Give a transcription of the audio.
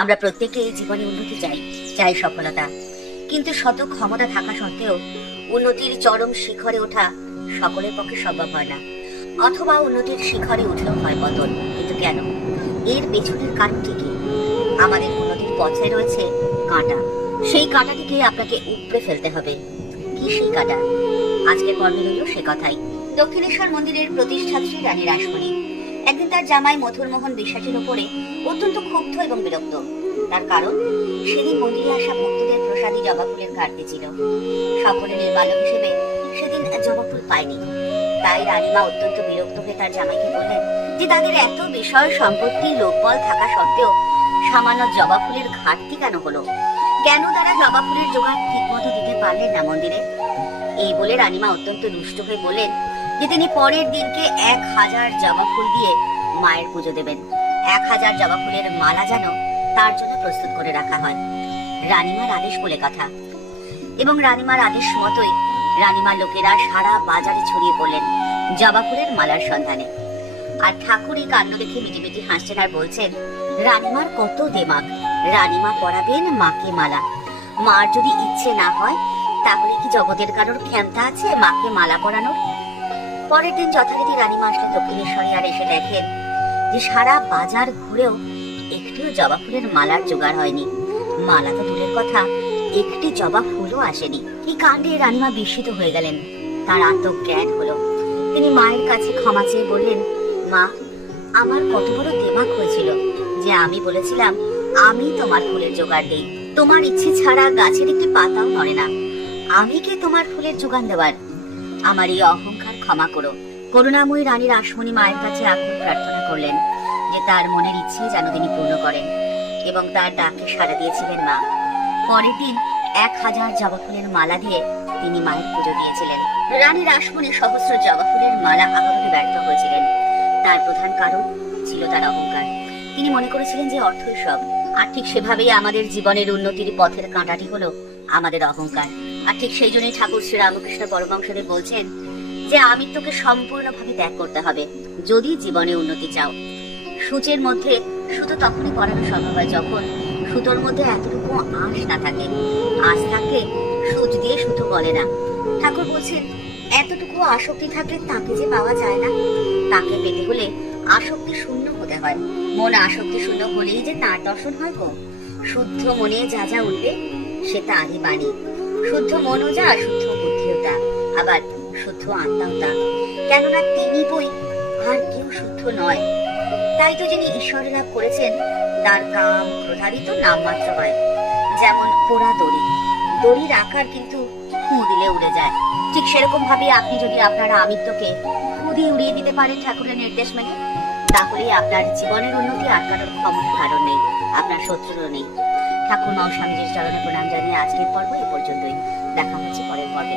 আমরা প্রত্যেকেই জীবনে উন্নতি চাই, চাই সফলতা, কিন্তু শত ক্ষমতা থাকা সত্ত্বেও উন্নতির চরম শিখরে ওঠা সকলের পক্ষে সম্ভব হয় না, অথবা উন্নতির শিখরে উঠলেও হয় পতন। কিন্তু কেন? এর পেছনের কারণটি কি? আমাদের উন্নতির পথে রয়েছে কাঁটা, সেই কাঁটাটিকে আপনাকে উপড়ে ফেলতে হবে। কি সেই কাঁটা? আজকের পর্বে রইল সে কথাই। দক্ষিণেশ্বর মন্দিরের প্রতিষ্ঠাত্রী রানী রাসমণি একদিন তার জামাই মথুরমোহন বিশ্বাসের উপরে অত্যন্ত ক্ষুব্ধ এবং বিরক্ত। তার কারণ, সেদিন মন্দিরে আসা ভক্তদের প্রসাদী জবা ফুলের ঘাটতি ছিল। সকলে নির্মাল্য হিসেবে সেদিন জবা ফুল পায়নি। তাই রানীমা অত্যন্ত বিরক্ত হয়ে তার জামাইকে বললেন যে তাদের এত বিষয় সম্পত্তি লোকবল থাকা সত্ত্বেও সামান্য জবা ফুলের ঘাটতি কেন হলো? কেন তারা জবা ফুলের জোগাড় ঠিক মতো দিতে পারলেন না মন্দিরে? এই বলে রানীমা অত্যন্ত রুষ্ট হয়ে বললেন যে তিনি পরের দিনকে 1000 জবা ফুল দিয়ে মায়ের পুজো দেবেন। 1000 জবা ফুলের মালা যেন তার জন্য প্রস্তুত করে রাখা হয়। রানীমার আদেশ বলে কথা, এবং রানীমার আদেশ মতোই রানীমার লোকেরা সারা বাজারে ছড়িয়ে পড়লেন জবা ফুলের মালার সন্ধানে। আর ঠাকুর এই কাণ্ড দেখে মিটিমিটি হাসছেন আর বলছেন, রানীমার কত দেমাগ, রানীমা পরাবেন মাকে মালা। মার যদি ইচ্ছে না হয় তাহলে কি জগতের কারোর ক্ষমতা আছে মাকে মালা পরানোর? পরের দিন যথারীতি রানীমা আসলেন দক্ষিণেশ্বরে, আর এসে দেখেন যে সারা বাজার ঘুরেও একটিও জবা ফুলের মালার জোগাড় হয়নি। মালা তো দূরের কথা, একটি জবা ফুলও আসেনি। এই কাণ্ডে রানীমা বিস্মিত হয়ে গেলেন। তার আত্মজ্ঞান হলো। তিনি মায়ের কাছে ক্ষমা চেয়ে বললেন, মা, আমার কত বড় দেমাগ হয়েছিল যে আমি বলেছিলাম আমি তোমার ফুলের জোগাড় দেই। তোমার ইচ্ছে ছাড়া গাছের একটি পাতাও নড়ে না। আমি কে তোমার ফুলের যোগান দেওয়ার? আমার এই অহংকার ক্ষমা করো। করুণাময়ী রানী রাসমণি মায়ের কাছে আকুল প্রার্থনা করলেন যে তার মনের ইচ্ছে যেন তিনি পূর্ণ করেন, এবং তার ডাকে সাড়া দিয়েছিলেন মা। পরের দিন 1000 জবা ফুলের মালা দিয়ে তিনি মায়ের পুজো দিয়েছিলেন। রানী রাসমণি সহস্র জবা ফুলের মালা আহরণে ব্যর্থ হয়েছিলেন। তার প্রধান কারণ ছিল তার অহংকার। তিনি মনে করেছিলেন যে অর্থই সব। আর ঠিক সেভাবেই আমাদের জীবনের উন্নতির পথের কাঁটাটি হলো আমাদের অহংকার। আর ঠিক সেই জন্যই ঠাকুর শ্রী রামকৃষ্ণ পরমহংসদেব বলছেন যে আমিত্বকে সম্পূর্ণভাবে ত্যাগ করতে হবে যদি জীবনে উন্নতি চাও। সূচের মধ্যে সুতো তখনই পরানো সম্ভব হয় যখন সুতোর মধ্যে এতটুকু আঁশ না থাকে। আঁশ থাকলে সূচ দিয়ে সুতো গলে না। ঠাকুর বলছেন, এতটুকু আসক্তি থাকলে তাকে যে পাওয়া যায় না। তাকে পেতে হলে আসক্তি শূন্য হতে হয়। মন আসক্তি শূন্য হলেই যে তার দর্শন হয় গো। শুদ্ধ মনে যা যা উঠবে সে তারই বাণী। শুদ্ধ মনও যা, শুদ্ধ বুদ্ধিও তা, আবার শুদ্ধ আত্মাও তা। কেননা তিনি বই আর কেউ শুদ্ধ নয়। তাই তো যিনি ঈশ্বর লাভ করেছেন তার কাম ক্রোধাদিত নামমাত্র হয়। যেমন পোড়া দড়ি, দড়ির আকার কিন্তু ফু দিলে উড়ে যায়। ঠিক সেরকম ভাবে আপনি যদি আপনার আমিত্বকে ফু দিয়ে উড়িয়ে দিতে পারেন ঠাকুরের নির্দেশ মেনে, তাহলেই আপনার জীবনের উন্নতি আটকানোর ক্ষমতা কারণ নেই, আপনার শত্রুরও নেই। ঠাকুর মা ও স্বামীজির চরণে প্রণাম জানিয়ে আজকের পর্ব এই পর্যন্তই। দেখা হচ্ছে পরের পর্বে।